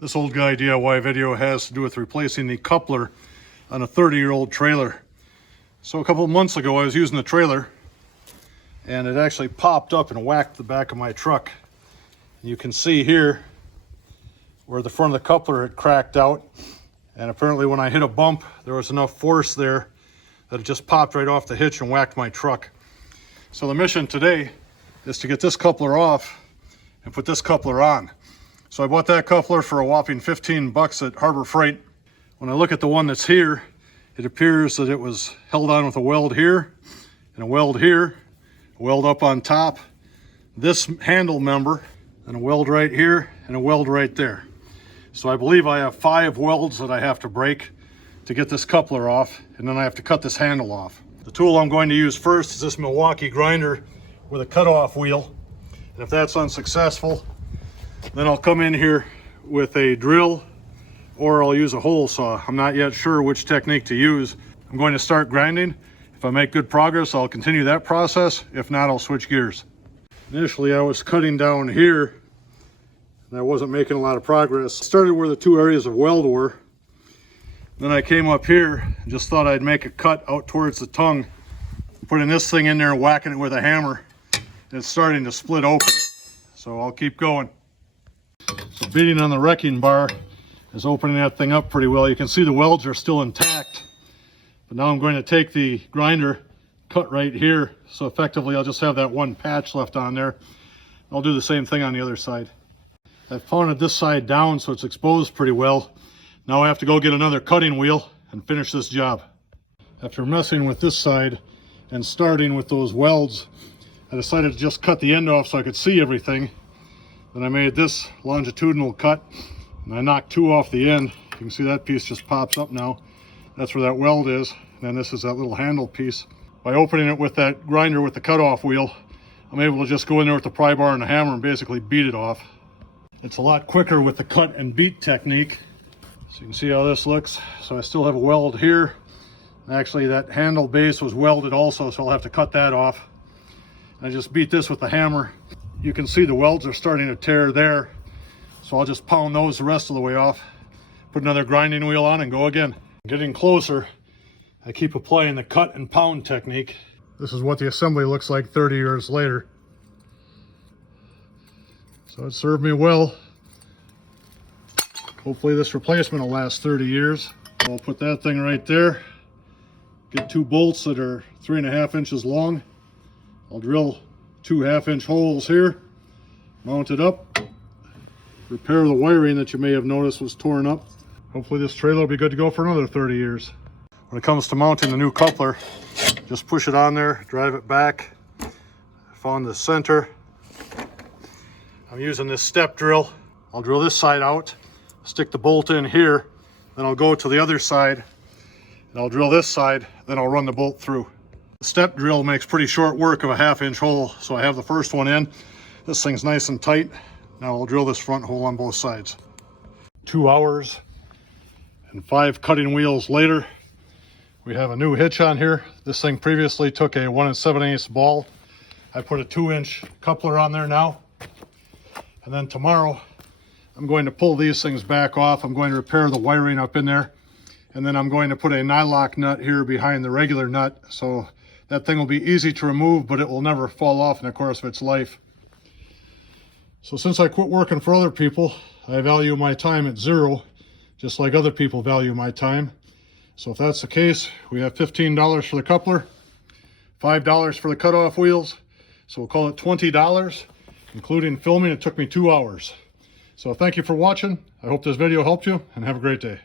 This old guy DIY video has to do with replacing the coupler on a 30-year-old trailer. So a couple of months ago I was using the trailer and it actually popped up and whacked the back of my truck. You can see here where the front of the coupler had cracked out, and apparently when I hit a bump there was enough force there that it just popped right off the hitch and whacked my truck. So the mission today is to get this coupler off and put this coupler on. So I bought that coupler for a whopping 15 bucks at Harbor Freight. When I look at the one that's here, it appears that it was held on with a weld here and a weld here, a weld up on top, this handle member, and a weld right here and a weld right there. So I believe I have 5 welds that I have to break to get this coupler off, and then I have to cut this handle off. The tool I'm going to use first is this Milwaukee grinder with a cutoff wheel, and if that's unsuccessful, then I'll come in here with a drill or I'll use a hole saw. I'm not yet sure which technique to use. I'm going to start grinding. If I make good progress, I'll continue that process. If not, I'll switch gears. Initially, I was cutting down here and I wasn't making a lot of progress. Started where the 2 areas of weld were. Then I came up here and just thought I'd make a cut out towards the tongue. Putting this thing in there and whacking it with a hammer. And it's starting to split open. So I'll keep going. So beating on the wrecking bar is opening that thing up pretty well. You can see the welds are still intact. But now I'm going to take the grinder, cut right here. So effectively I'll just have that one patch left on there. I'll do the same thing on the other side. I've pounded this side down so it's exposed pretty well. Now I have to go get another cutting wheel and finish this job. After messing with this side and starting with those welds, I decided to just cut the end off so I could see everything. Then I made this longitudinal cut and I knocked 2 off the end. You can see that piece just pops up now. That's where that weld is. And then this is that little handle piece. By opening it with that grinder with the cutoff wheel, I'm able to just go in there with the pry bar and the hammer and basically beat it off. It's a lot quicker with the cut and beat technique. So you can see how this looks. So I still have a weld here. Actually, that handle base was welded also, so I'll have to cut that off. I just beat this with the hammer. You can see the welds are starting to tear there. So I'll just pound those the rest of the way off. Put another grinding wheel on and go again. Getting closer, I keep applying the cut and pound technique. This is what the assembly looks like 30 years later. So it served me well. Hopefully this replacement will last 30 years. I'll put that thing right there. Get 2 bolts that are 3.5 inches long. I'll drill 2 1/2-inch holes here. Mount it up. Repair the wiring that you may have noticed was torn up. Hopefully this trailer will be good to go for another 30 years. When it comes to mounting the new coupler, just push it on there, drive it back. Found the center. I'm using this step drill. I'll drill this side out, stick the bolt in here, then I'll go to the other side and I'll drill this side, then I'll run the bolt through. The step drill makes pretty short work of a 1/2-inch hole, so I have the first one in. This thing's nice and tight. Now I'll drill this front hole on both sides. 2 hours and 5 cutting wheels later, we have a new hitch on here. This thing previously took a 1 7/8 ball. I put a 2-inch coupler on there now. And then tomorrow, I'm going to pull these things back off. I'm going to repair the wiring up in there. And then I'm going to put a nylock nut here behind the regular nut. So that thing will be easy to remove, but it will never fall off in the course of its life. So since I quit working for other people, I value my time at 0, just like other people value my time. So if that's the case, we have $15 for the coupler, $5 for the cutoff wheels. So we'll call it $20, including filming. It took me 2 hours. So thank you for watching. I hope this video helped you, and have a great day.